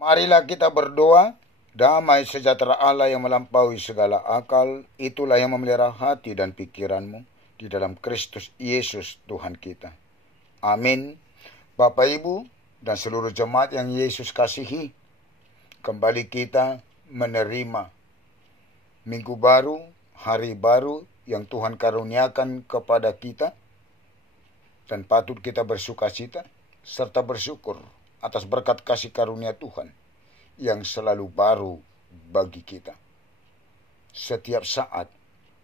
Marilah kita berdoa. Damai sejahtera Allah yang melampaui segala akal, itulah yang memelihara hati dan pikiranmu di dalam Kristus Yesus Tuhan kita. Amin. Bapak, Ibu, dan seluruh jemaat yang Yesus kasihi, kembali kita menerima minggu baru, hari baru yang Tuhan karuniakan kepada kita, dan patut kita bersukacita serta bersyukur atas berkat kasih karunia Tuhan yang selalu baru bagi kita. Setiap saat,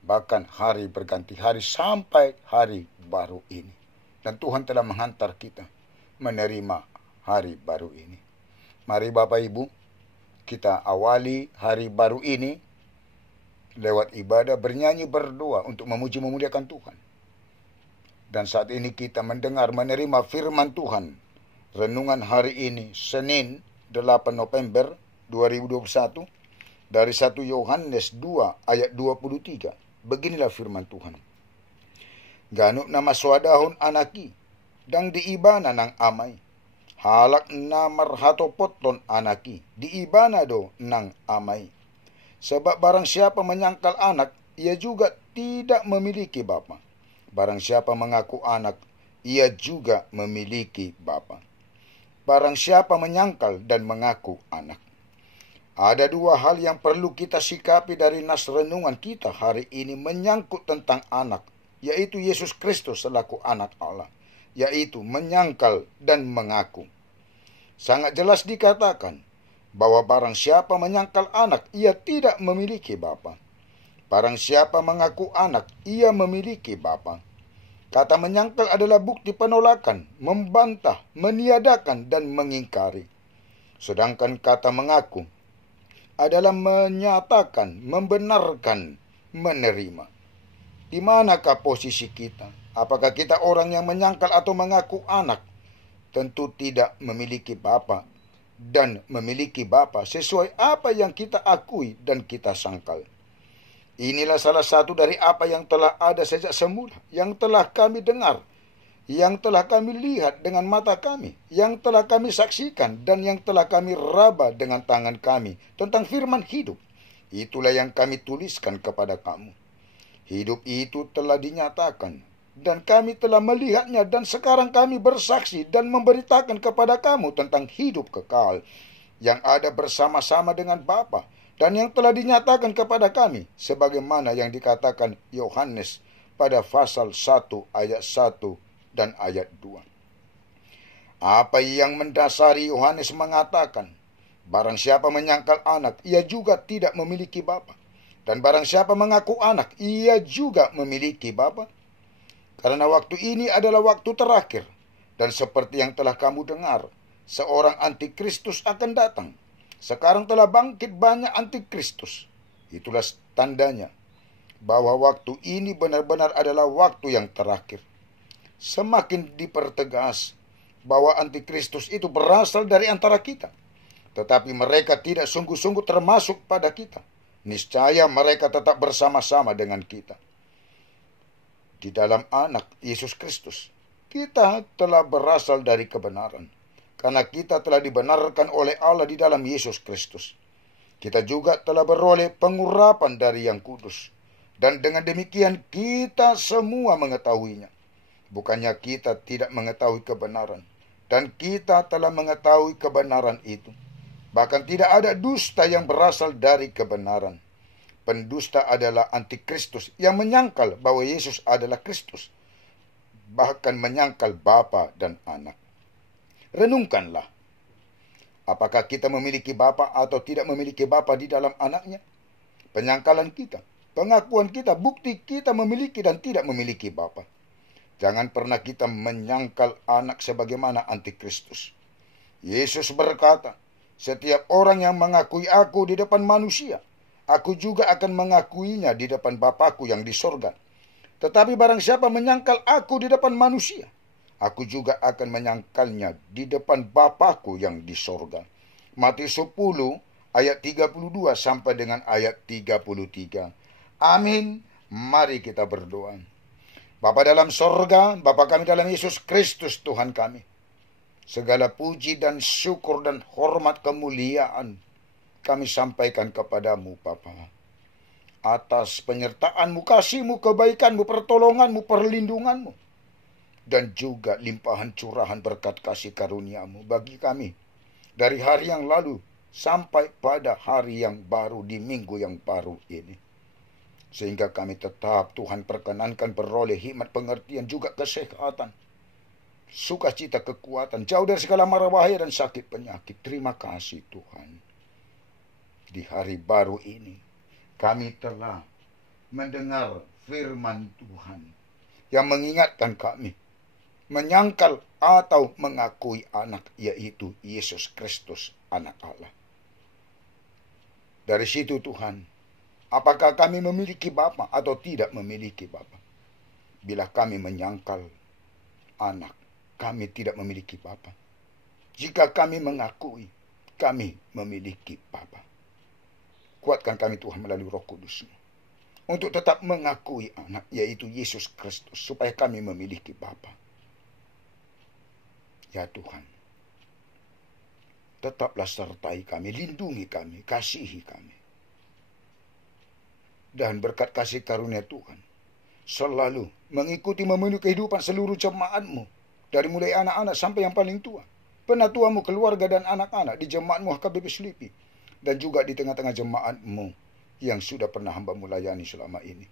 bahkan hari berganti hari sampai hari baru ini. Dan Tuhan telah menghantar kita menerima hari baru ini. Mari Bapak Ibu, kita awali hari baru ini lewat ibadah, bernyanyi, berdoa untuk memuji memuliakan Tuhan. Dan saat ini kita mendengar, menerima firman Tuhan. Renungan hari ini, Senin 8 November 2021, dari 1 Yohanes 2 ayat 23. Beginilah firman Tuhan. Ganuk nama swadahon anaki, dang diibana nang amay. Halak na marhatopoton anaki, diibana do nang amay. Sebab barang siapa menyangkal anak, ia juga tidak memiliki bapa. Barang siapa mengaku anak, ia juga memiliki bapa. Barang siapa menyangkal dan mengaku anak. Ada dua hal yang perlu kita sikapi dari nas renungan kita hari ini menyangkut tentang anak, yaitu Yesus Kristus selaku anak Allah, yaitu menyangkal dan mengaku. Sangat jelas dikatakan bahwa barang siapa menyangkal anak, ia tidak memiliki bapa. Barang siapa mengaku anak, ia memiliki bapa. Kata menyangkal adalah bukti penolakan, membantah, meniadakan, dan mengingkari. Sedangkan kata mengaku adalah menyatakan, membenarkan, menerima. Di manakah posisi kita? Apakah kita orang yang menyangkal atau mengaku anak? Tentu tidak memiliki bapa dan memiliki bapa sesuai apa yang kita akui dan kita sangkal. Inilah salah satu dari apa yang telah ada sejak semula, yang telah kami dengar, yang telah kami lihat dengan mata kami, yang telah kami saksikan, dan yang telah kami raba dengan tangan kami tentang firman hidup. Itulah yang kami tuliskan kepada kamu. Hidup itu telah dinyatakan, dan kami telah melihatnya, dan sekarang kami bersaksi dan memberitakan kepada kamu tentang hidup kekal yang ada bersama-sama dengan Bapa, dan yang telah dinyatakan kepada kami, sebagaimana yang dikatakan Yohanes pada pasal 1 ayat 1 dan ayat 2. Apa yang mendasari Yohanes mengatakan, barang siapa menyangkal anak, ia juga tidak memiliki bapa. Dan barang siapa mengaku anak, ia juga memiliki bapa. Karena waktu ini adalah waktu terakhir, dan seperti yang telah kamu dengar, seorang antikristus akan datang. Sekarang telah bangkit banyak antikristus. Itulah tandanya bahwa waktu ini benar-benar adalah waktu yang terakhir. Semakin dipertegas bahwa antikristus itu berasal dari antara kita, tetapi mereka tidak sungguh-sungguh termasuk pada kita. Niscaya mereka tetap bersama-sama dengan kita. Di dalam anak Yesus Kristus, kita telah berasal dari kebenaran. Karena kita telah dibenarkan oleh Allah di dalam Yesus Kristus. Kita juga telah beroleh pengurapan dari Yang Kudus. Dan dengan demikian kita semua mengetahuinya. Bukannya kita tidak mengetahui kebenaran. Dan kita telah mengetahui kebenaran itu. Bahkan tidak ada dusta yang berasal dari kebenaran. Pendusta adalah antikristus yang menyangkal bahwa Yesus adalah Kristus. Bahkan menyangkal Bapa dan Anak. Renungkanlah, apakah kita memiliki bapa atau tidak memiliki bapa di dalam anaknya? Penyangkalan kita, pengakuan kita, bukti kita memiliki dan tidak memiliki bapa. Jangan pernah kita menyangkal anak sebagaimana antikristus. Yesus berkata, setiap orang yang mengakui aku di depan manusia, aku juga akan mengakuinya di depan Bapakku yang di sorga. Tetapi barang siapa menyangkal aku di depan manusia, aku juga akan menyangkalnya di depan Bapakku yang di sorga. Matius 10 ayat 32 sampai dengan ayat 33. Amin. Mari kita berdoa. Bapa dalam sorga, Bapa kami dalam Yesus Kristus Tuhan kami. Segala puji dan syukur dan hormat kemuliaan kami sampaikan kepadamu, Bapa. Atas penyertaan-Mu, kasih-Mu, kebaikan-Mu, pertolongan-Mu, perlindungan-Mu. Dan juga limpahan curahan berkat kasih karunia-Mu bagi kami. Dari hari yang lalu sampai pada hari yang baru di minggu yang baru ini. Sehingga kami tetap Tuhan perkenankan beroleh hikmat pengertian juga kesehatan. Sukacita, kekuatan, jauh dari segala mara bahaya dan sakit penyakit. Terima kasih Tuhan. Di hari baru ini kami telah mendengar firman Tuhan yang mengingatkan kami menyangkal atau mengakui anak, yaitu Yesus Kristus, anak Allah. Dari situ Tuhan, apakah kami memiliki Bapa atau tidak memiliki Bapa? Bila kami menyangkal anak, kami tidak memiliki Bapa. Jika kami mengakui, kami memiliki Bapa. Kuatkan kami Tuhan melalui Roh Kudus-Mu untuk tetap mengakui anak, yaitu Yesus Kristus, supaya kami memiliki Bapa. Ya Tuhan, tetaplah sertai kami, lindungi kami, kasihi kami. Dan berkat kasih karunia Tuhan selalu mengikuti memenuhi kehidupan seluruh jemaat-Mu, dari mulai anak-anak sampai yang paling tua, penatua-Mu, keluarga dan anak-anak di jemaat-Mu HKBP Selipi, dan juga di tengah-tengah jemaat-Mu yang sudah pernah hamba-Mu layani selama ini,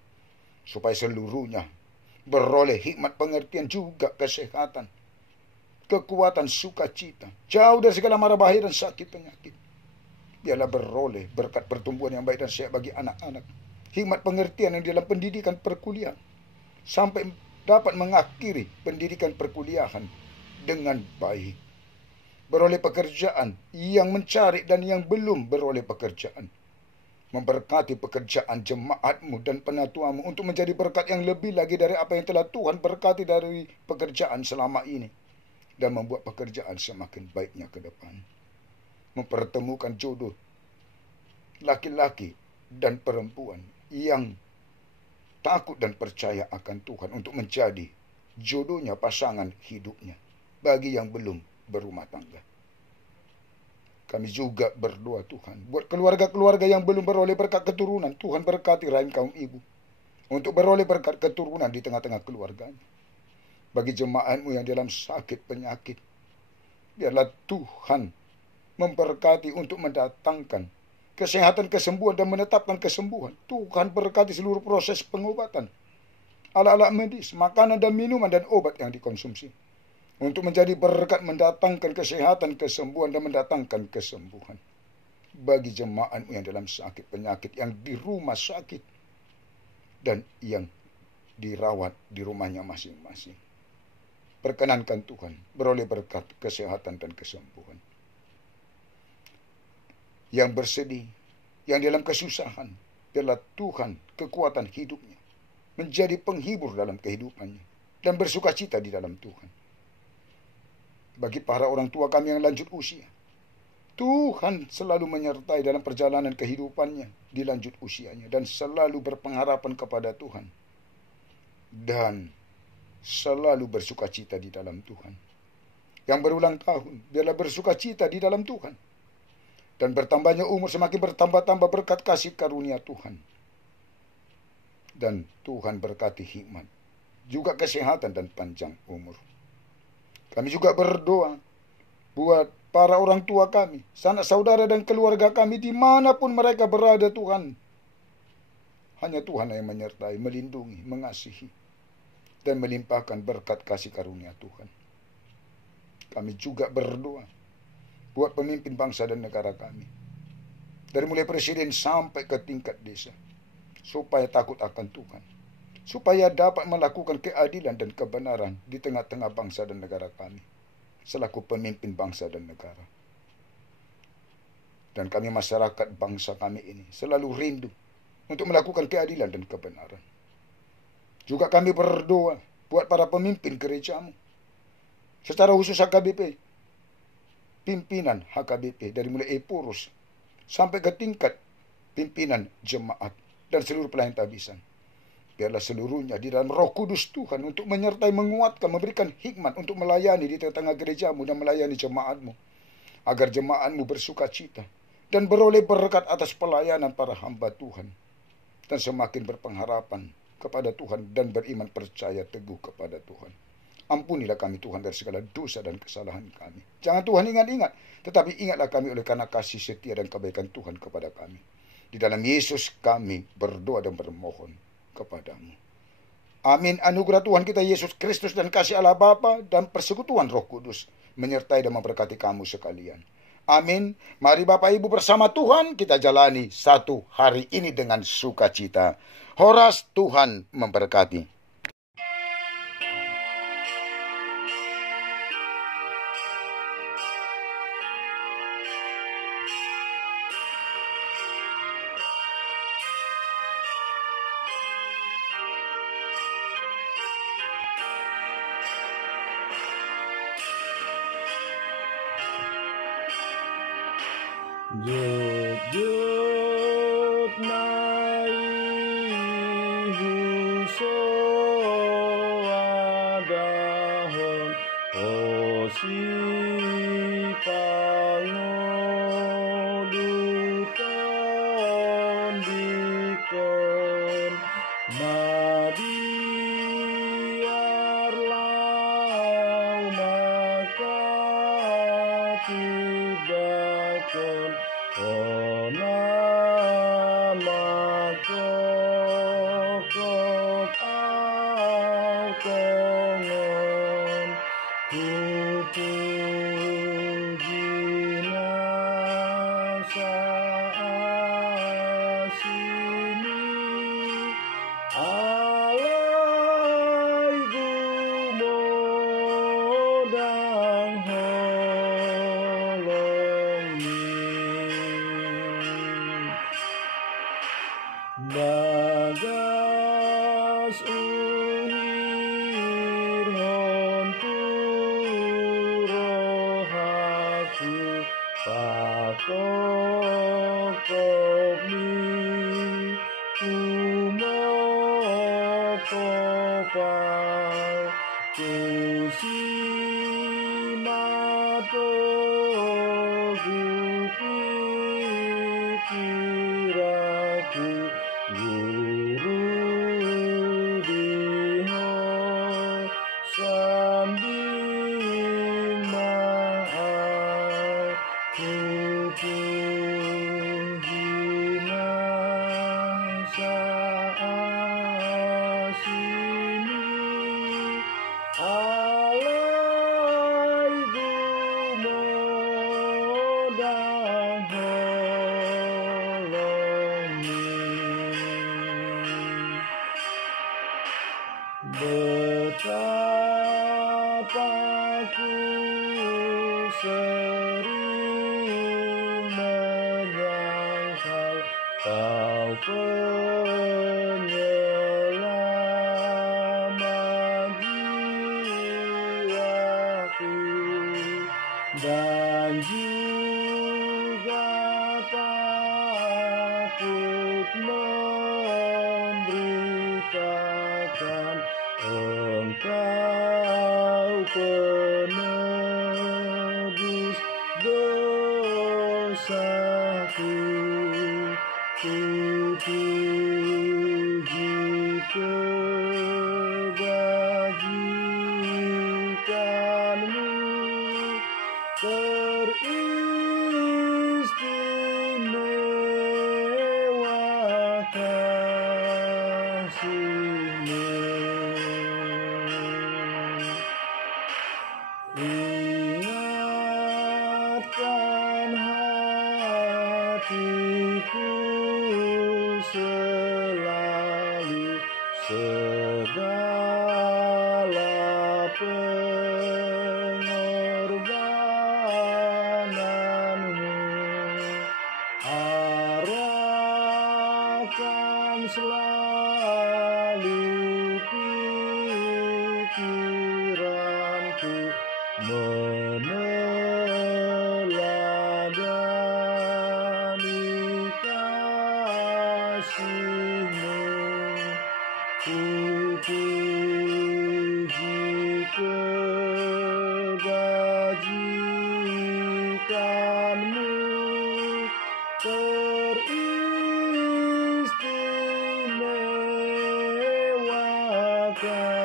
supaya seluruhnya beroleh hikmat pengertian juga kesehatan, kekuatan, sukacita, jauh dari segala mara bahaya dan sakit penyakit. Biarlah beroleh berkat pertumbuhan yang baik dan sehat bagi anak-anak, hikmat pengertian yang dalam pendidikan perkuliahan, sampai dapat mengakhiri pendidikan perkuliahan dengan baik. Beroleh pekerjaan, yang mencari dan yang belum beroleh pekerjaan. Memberkati pekerjaan jemaat-Mu dan penatua-Mu untuk menjadi berkat yang lebih lagi dari apa yang telah Tuhan berkati dari pekerjaan selama ini, dan membuat pekerjaan semakin baiknya ke depan. Mempertemukan jodoh laki-laki dan perempuan yang takut dan percaya akan Tuhan untuk menjadi jodohnya, pasangan hidupnya bagi yang belum berumah tangga. Kami juga berdoa Tuhan buat keluarga-keluarga yang belum beroleh berkat keturunan. Tuhan berkati rahim kaum ibu untuk beroleh berkat keturunan di tengah-tengah keluarganya. Bagi jemaat-Mu yang dalam sakit penyakit, biarlah Tuhan memberkati untuk mendatangkan kesehatan, kesembuhan, dan menetapkan kesembuhan. Tuhan berkati seluruh proses pengobatan, alat-alat medis, makanan dan minuman dan obat yang dikonsumsi, untuk menjadi berkat mendatangkan kesehatan, kesembuhan, dan mendatangkan kesembuhan. Bagi jemaat-Mu yang dalam sakit penyakit, yang di rumah sakit, dan yang dirawat di rumahnya masing-masing, perkenankan Tuhan beroleh berkat kesehatan dan kesembuhan. Yang bersedih, yang dalam kesusahan, biarlah Tuhan kekuatan hidupnya menjadi penghibur dalam kehidupannya dan bersukacita di dalam Tuhan. Bagi para orang tua kami yang lanjut usia, Tuhan selalu menyertai dalam perjalanan kehidupannya di lanjut usianya, dan selalu berpengharapan kepada Tuhan, dan selalu bersukacita di dalam Tuhan. Yang berulang tahun, biarlah bersukacita di dalam Tuhan. Dan bertambahnya umur, semakin bertambah-tambah berkat kasih karunia Tuhan. Dan Tuhan berkati hikmat, juga kesehatan dan panjang umur. Kami juga berdoa buat para orang tua kami, sanak saudara dan keluarga kami dimanapun mereka berada Tuhan. Hanya Tuhan yang menyertai, melindungi, mengasihi, dan melimpahkan berkat kasih karunia Tuhan. Kami juga berdoa buat pemimpin bangsa dan negara kami, dari mulai presiden sampai ke tingkat desa, supaya takut akan Tuhan, supaya dapat melakukan keadilan dan kebenaran di tengah-tengah bangsa dan negara kami, selaku pemimpin bangsa dan negara. Dan kami masyarakat bangsa kami ini selalu rindu untuk melakukan keadilan dan kebenaran. Juga kami berdoa buat para pemimpin gereja-Mu, secara khusus HKBP, pimpinan HKBP dari mulai Epurus sampai ke tingkat pimpinan jemaat dan seluruh pelayan tabisan. Biarlah seluruhnya di dalam Roh Kudus Tuhan untuk menyertai, menguatkan, memberikan hikmat untuk melayani di tengah-tengah gerejamu dan melayani jemaatmu. Agar jemaatmu bersuka cita dan beroleh berkat atas pelayanan para hamba Tuhan. Dan semakin berpengharapan kepada Tuhan dan beriman percaya teguh kepada Tuhan. Ampunilah kami Tuhan dari segala dosa dan kesalahan kami. Jangan Tuhan ingat-ingat, tetapi ingatlah kami oleh karena kasih setia dan kebaikan Tuhan kepada kami. Di dalam Yesus kami berdoa dan bermohon kepadamu. Amin. Anugerah Tuhan kita Yesus Kristus dan kasih Allah Bapa dan persekutuan Roh Kudus menyertai dan memberkati kamu sekalian. Amin. Mari Bapak Ibu bersama Tuhan kita jalani satu hari ini dengan sukacita. Horas, Tuhan memberkati. Jut jut nai huso adahon osi pangoduton dikon madiarlau maka tidakon ona makokok au kongon kupujina saasini alai gumodang holongi bagas uhir hontu rohaku pakokopni kumokopau kusimato gupikiraku guru diho sambing maaf kupujina saasini alai gumodang holongi betapa ku sering menyangkal kau penyelamat jiwaku dan juga takut memberitakan Engkau penebus dosaku. Kupuji kebajikanmu teristimewa kasih-Mu. Ingatkan hatiku selalu segala pengorbananmu. Arahkan selalu pikiranku meneladani kasih-Mu. Ku Tuhan.